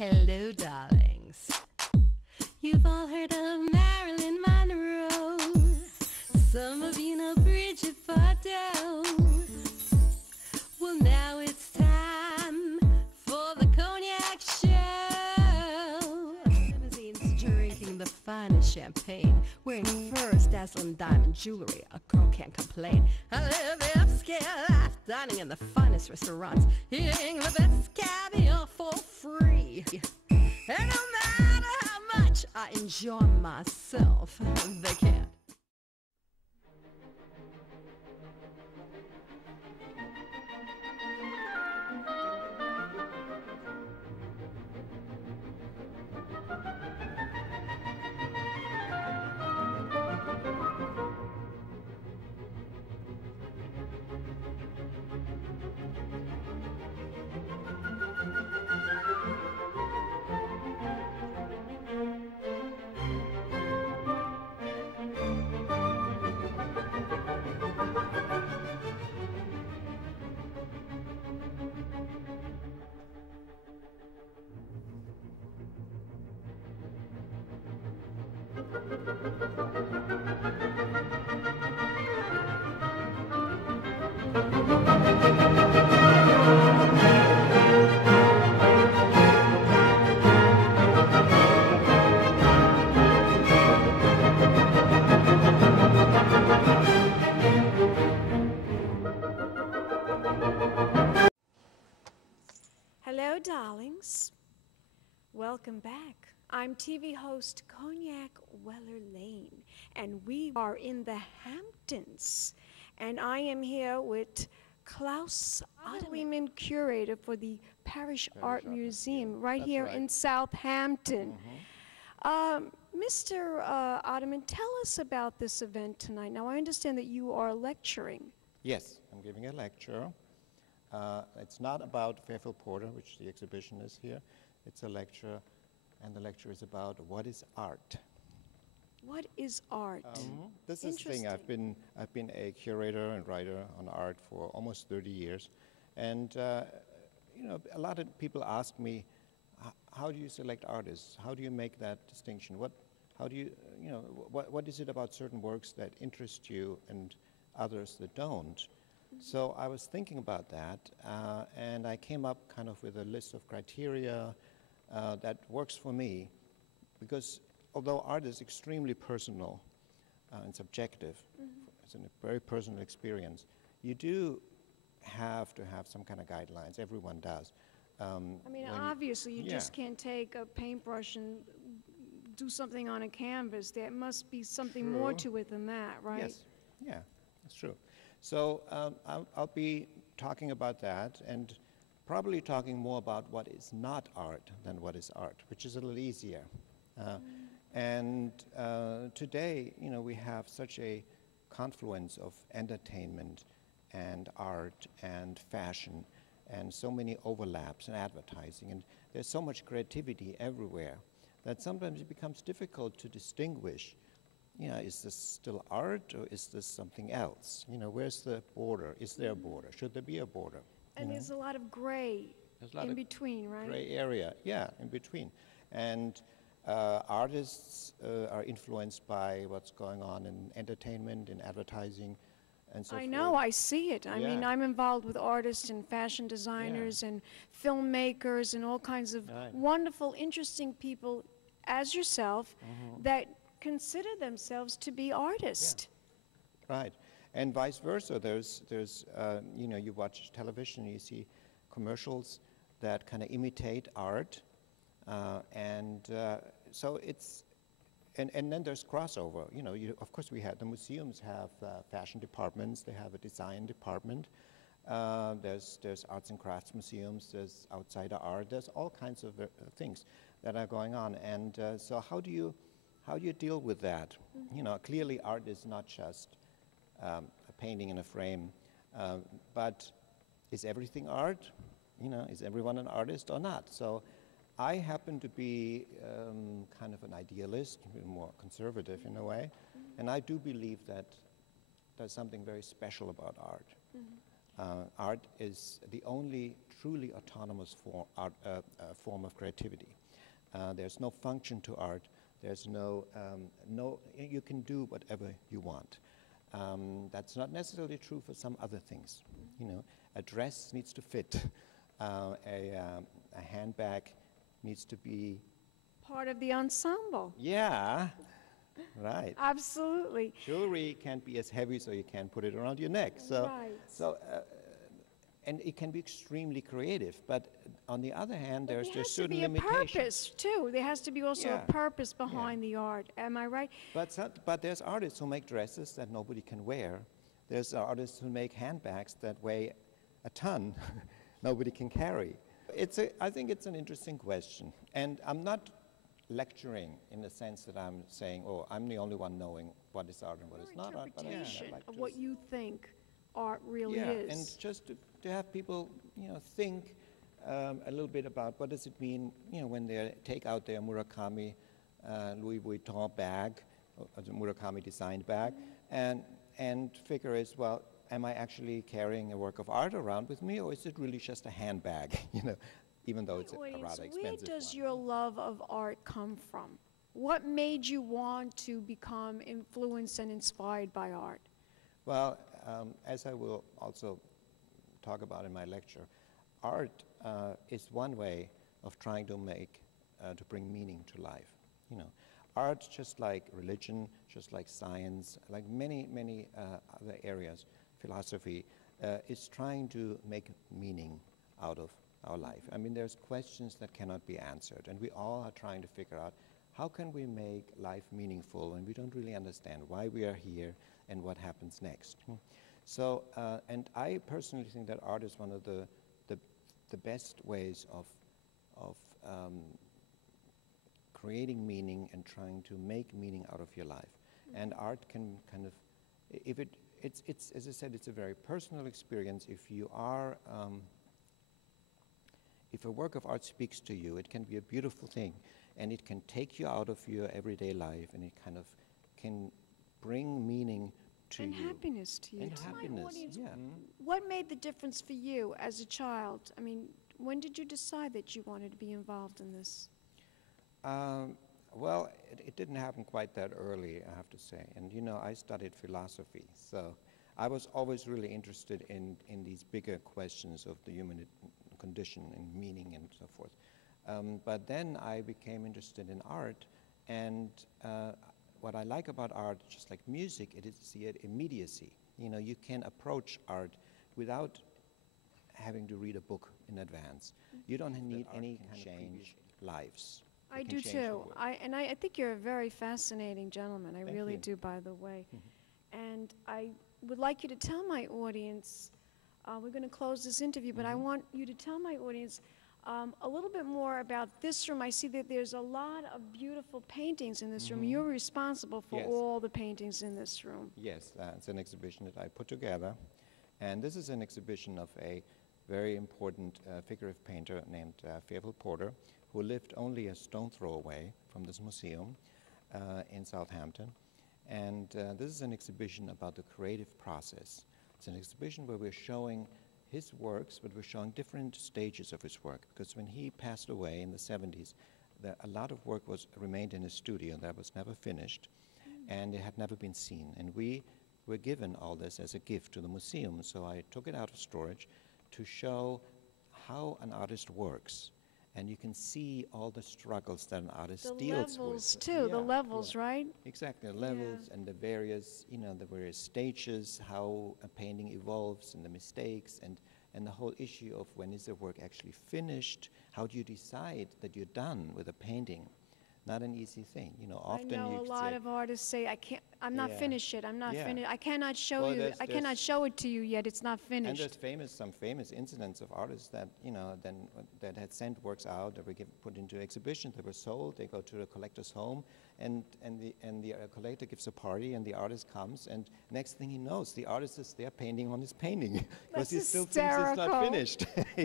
Hello, darlings. You've all heard of Marilyn Monroe. Some of you know Bridget Bardot. Well, now it's time for the Cognac Show. Limousines drinking the finest champagne, wearing furs, dazzling diamond jewelry. A girl can't complain. I live the upscale life, dining in the finest restaurants, eating the best caviar for free. And no matter how much I enjoy myself, they can't. Hello, darlings. Welcome back. I'm TV host Cognac Wellerlane, and we are in the Hamptons. And I am here with Klaus Ottman, curator for the Parrish Art Museum, right here in Southampton. Mr. Ottman, tell us about this event tonight. Now, I understand that you are lecturing. Yes, I'm giving a lecture. It's not about Fairfield Porter, which the exhibition is here. It's a lecture, and the lecture is about what is art. What is art? This is the thing. I've been a curator and writer on art for almost 30 years, and you know, a lot of people ask me, how do you select artists? How do you make that distinction? How do you, what is it about certain works that interest you and others that don't? So I was thinking about that, and I came up kind of with a list of criteria that works for me, because although art is extremely personal and subjective, it's a very personal experience, you do have to have some kind of guidelines. Everyone does. I mean, obviously, you just can't take a paintbrush and do something on a canvas. There must be something more to it than that, right? Yes, yeah, that's true. So I'll be talking about that, and probably talking more about what is not art than what is art, which is a little easier. And today, we have such a confluence of entertainment and art and fashion, and so many overlaps in advertising, and there's so much creativity everywhere that sometimes it becomes difficult to distinguish, is this still art or is this something else? Where's the border? Is there a border? Should there be a border? And there's a lot of gray in between, right? Gray area, yeah, in between. And artists are influenced by what's going on in entertainment, in advertising, and so forth. I know, I see it. I mean, I'm involved with artists and fashion designers and filmmakers and all kinds of wonderful, interesting people, as yourself, that consider themselves to be artists. Yeah. Right, and vice versa. There's you watch television, you see commercials that kind of imitate art, so it's, and then there's crossover. Of course, the museums have fashion departments. They have a design department. There's arts and crafts museums. There's outsider art. There's all kinds of things that are going on. And so how do you deal with that? Clearly art is not just a painting in a frame, but is everything art? Is everyone an artist or not? So I happen to be kind of an idealist, more conservative in a way, and I do believe that there's something very special about art. Art is the only truly autonomous form of creativity. There's no function to art. There's you can do whatever you want. That's not necessarily true for some other things. You know, a dress needs to fit. A handbag needs to be part of the ensemble. Yeah, right. Absolutely. Jewelry can't be as heavy, so you can't put it around your neck. So, right. And it can be extremely creative. But on the other hand, there's certain limitations. There has to be a limitations. purpose too. There has to be also a purpose behind the art. Am I right? But there's artists who make dresses that nobody can wear. There's artists who make handbags that weigh a ton, nobody can carry. I think it's an interesting question. And I'm not lecturing in the sense that I'm saying, oh, I'm the only one knowing what is art and what is not art. But interpretation of what you think art really is. And just to have people, think a little bit about what does it mean, when they take out their Murakami Louis Vuitton bag, or the Murakami designed bag, and figure is, well, am I actually carrying a work of art around with me, or is it really just a handbag, even though it's a rather expensive one? Where does your love of art come from? What made you want to become influenced and inspired by art? Well, as I will also talk about in my lecture, art is one way of trying to bring meaning to life. Art, just like religion, just like science, like many other areas, philosophy, is trying to make meaning out of our life. I mean, there's questions that cannot be answered, and we all are trying to figure out how can we make life meaningful when we don't really understand why we are here and what happens next. So, and I personally think that art is one of the best ways of creating meaning and trying to make meaning out of your life. And art can kind of, it's as I said, it's a very personal experience. If a work of art speaks to you, it can be a beautiful thing, and it can take you out of your everyday life, and it kind of can bring meaning to and you. Happiness to you. And happiness, yeah. What made the difference for you as a child? I mean, when did you decide that you wanted to be involved in this? Well, it didn't happen quite that early, I have to say. And I studied philosophy, so I was always really interested in these bigger questions of the human condition and meaning and so forth. But then I became interested in art, and what I like about art, just like music, it is the immediacy. You can approach art without having to read a book in advance. You don't need any change lives. I do too. I think you're a very fascinating gentleman. I really do, by the way. And I would like you to tell my audience, we're going to close this interview, but I want you to tell my audience a little bit more about this room. I see that there's a lot of beautiful paintings in this room. You're responsible for all the paintings in this room. Yes, it's an exhibition that I put together. And this is an exhibition of a very important figurative painter named Fayetteville Porter, who lived only a stone throw away from this museum in Southampton. And this is an exhibition about the creative process. It's an exhibition where we're showing his works, but we're showing different stages of his work. Because when he passed away in the 70s, a lot of work remained in his studio that was never finished, and it had never been seen. And we were given all this as a gift to the museum. So I took it out of storage to show how an artist works. And you can see all the struggles that an artist deals with. The levels too, the levels, right? Exactly, the levels and the various stages, how a painting evolves, and the mistakes, and the whole issue of when is the work actually finished? How do you decide that you're done with a painting? Not an easy thing, often I know a lot of artists say, I'm not finished yet, I'm not finished, I cannot show you, I cannot show it to you yet, it's not finished. And there's some famous incidents of artists that, that had sent works out, that were put into exhibitions, they were sold, they go to a collector's home, and the collector gives a party, and the artist comes, and next thing he knows, the artist is there painting on his painting, because he still thinks it's not finished.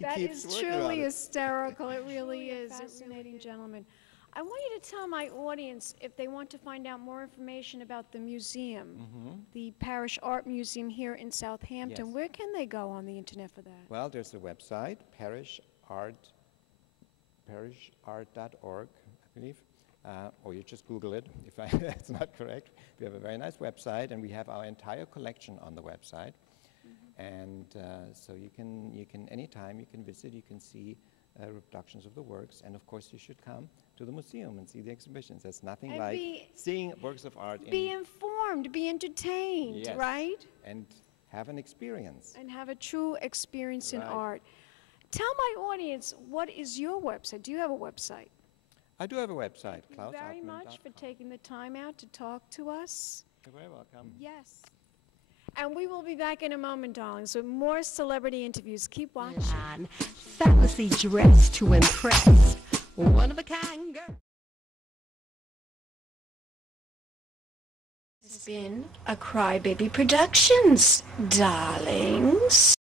That is truly hysterical, it really is. Fascinating gentleman. I want you to tell my audience, if they want to find out more information about the museum, the Parrish Art Museum here in Southampton, Yes. where can they go on the internet for that? Well, there's a website, parrishart.org, I believe, or you just Google it if that's not correct. We have a very nice website, and we have our entire collection on the website. And so you can anytime you can visit, you can see reproductions of the works, and of course you should come to the museum and see the exhibitions. There's nothing And like seeing works of art be informed, be entertained, Yes, right? and have an experience. And have a true experience in Right. art. Tell my audience, what is your website? Do you have a website? I do have a website, Thank you very much for klausottman.com. taking the time out to talk to us. You're very welcome. Yes. And we will be back in a moment, darlings, with more celebrity interviews. Keep watching. And fabulously dressed to impress. One of a kind girl. This has been a Crybaby Productions, darlings.